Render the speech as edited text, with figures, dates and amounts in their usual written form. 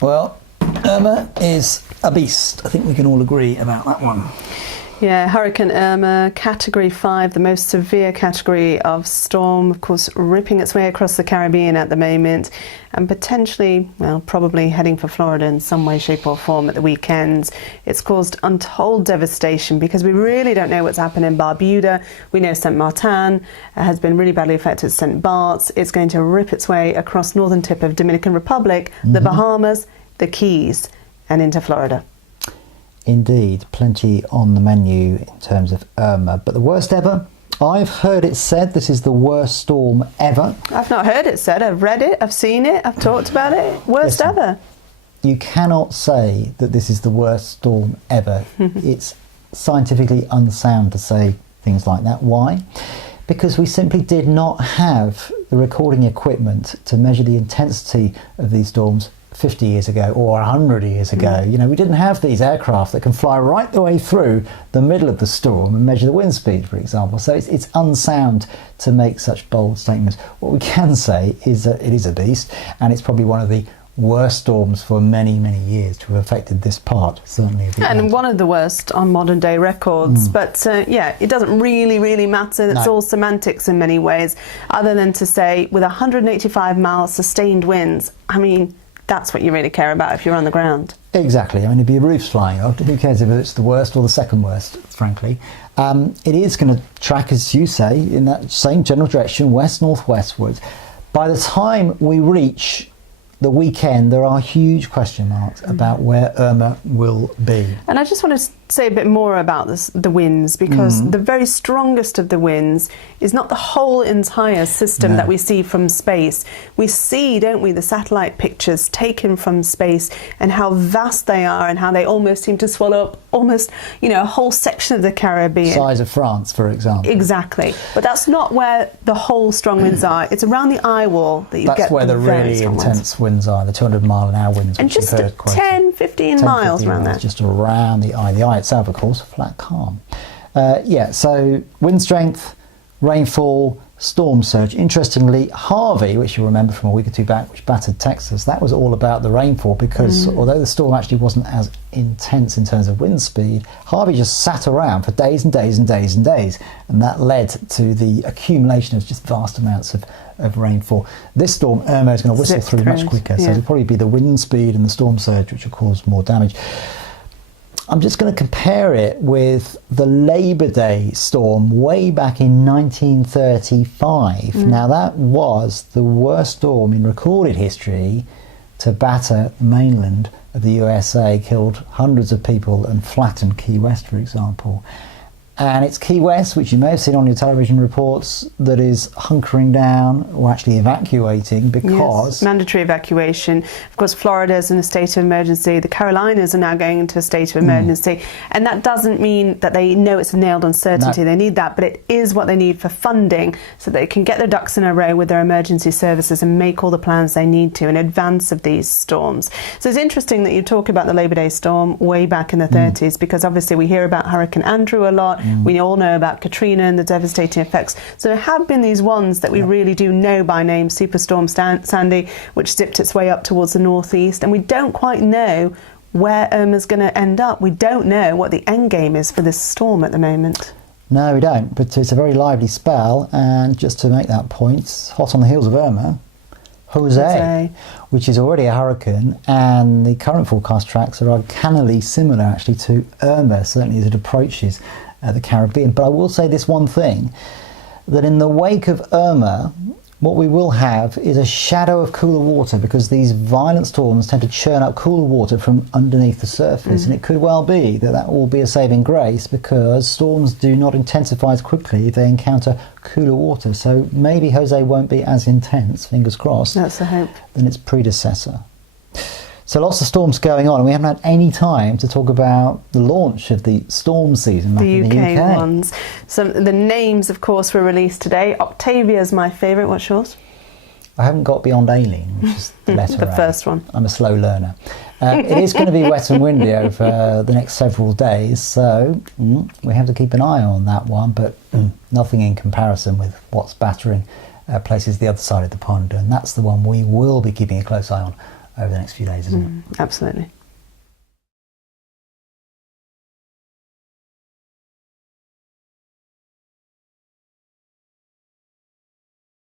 Well, Irma is a beast. I think we can all agree about that one. Yeah, Hurricane Irma, Category 5, the most severe category of storm, of course, ripping its way across the Caribbean at the moment and potentially, well, probably heading for Florida in some way, shape or form at the weekends. It's caused untold devastation because we really don't know what's happened in Barbuda. We know St. Martin has been really badly affected, St. Bart's. It's going to rip its way across northern tip of Dominican Republic, the Bahamas, the Keys and into Florida. Indeed, plenty on the menu in terms of Irma, but the worst ever. I've heard it said this is the worst storm ever. I've not heard it said. I've read it, I've seen it, I've talked about it. Worst ever. You cannot say that this is the worst storm ever. It's scientifically unsound to say things like that. Why? Because we simply did not have the recording equipment to measure the intensity of these storms 50 years ago or 100 years ago. You know, we didn't have these aircraft that can fly right the way through the middle of the storm and measure the wind speed, for example. So it's unsound to make such bold statements. What we can say is that it is a beast, and it's probably one of the worst storms for many, many years to have affected this part, certainly. And one of the worst on modern day records. But yeah, it doesn't really matter. It's all semantics in many ways, other than to say with 185 miles sustained winds, I mean, that's what you really care about if you're on the ground. Exactly. I mean, if your roof's flying off, who cares if it's the worst or the second worst, frankly. It is going to track, as you say, in that same general direction, west-northwestwards. By the time we reach the weekend, there are huge question marks about where Irma will be. And I just want to say a bit more about the winds, because the very strongest of the winds is not the whole entire system that we see from space. We see, don't we, the satellite pictures taken from space and how vast they are and how they almost seem to swallow up almost, you know, a whole section of the Caribbean. Size of France, for example. Exactly. But that's not where the whole strong winds are. It's around the eye wall that you get. That's where the really intense winds are, the 200-mile-an-hour winds. And just 10, 15 miles around there. Just around the eye. The eye itself, of course, flat calm. Yeah, so wind strength, rainfall, storm surge. Interestingly, Harvey, which you remember from a week or two back, which battered Texas, that was all about the rainfall, because although the storm actually wasn't as intense in terms of wind speed, Harvey just sat around for days and days and days and days, and that led to the accumulation of just vast amounts of rainfall. This storm, Irma, is going to whistle through much quicker, so it'll probably be the wind speed and the storm surge which will cause more damage. I'm just going to compare it with the Labor Day storm way back in 1935. Now, that was the worst storm in recorded history to batter the mainland of the USA, killed hundreds of people and flattened Key West, for example. And it's Key West, which you may have seen on your television reports, that is hunkering down or actually evacuating because... Yes, mandatory evacuation. Of course, Florida is in a state of emergency. The Carolinas are now going into a state of emergency. And that doesn't mean that they know it's a nailed uncertainty. No. They need that, but it is what they need for funding so they can get their ducks in a row with their emergency services and make all the plans they need to in advance of these storms. So it's interesting that you talk about the Labor Day storm way back in the 30s, because obviously we hear about Hurricane Andrew a lot. We all know about Katrina and the devastating effects. So there have been these ones that we really do know by name, Superstorm Sandy, which zipped its way up towards the northeast, and we don't quite know where Irma's going to end up. We don't know what the end game is for this storm at the moment. No, we don't, but it's a very lively spell, and just to make that point, hot on the heels of Irma, Jose, which is already a hurricane, and the current forecast tracks are uncannily similar actually to Irma, certainly as it approaches the Caribbean. But I will say this one thing, that in the wake of Irma, what we will have is a shadow of cooler water, because these violent storms tend to churn up cooler water from underneath the surface, and it could well be that that will be a saving grace, because storms do not intensify as quickly if they encounter cooler water. So maybe Jose won't be as intense, fingers crossed, that's the hope, than its predecessor. So lots of storms going on, and we haven't had any time to talk about the launch of the storm season back in the UK ones. So the names, of course, were released today. Octavia's my favourite. What's yours? I haven't got beyond Aileen, which is the letter the first one. I'm a slow learner. It is going to be wet and windy over the next several days, so we have to keep an eye on that one, but nothing in comparison with what's battering places the other side of the pond, and that's the one we will be keeping a close eye on over the next few days, isn't it? Absolutely.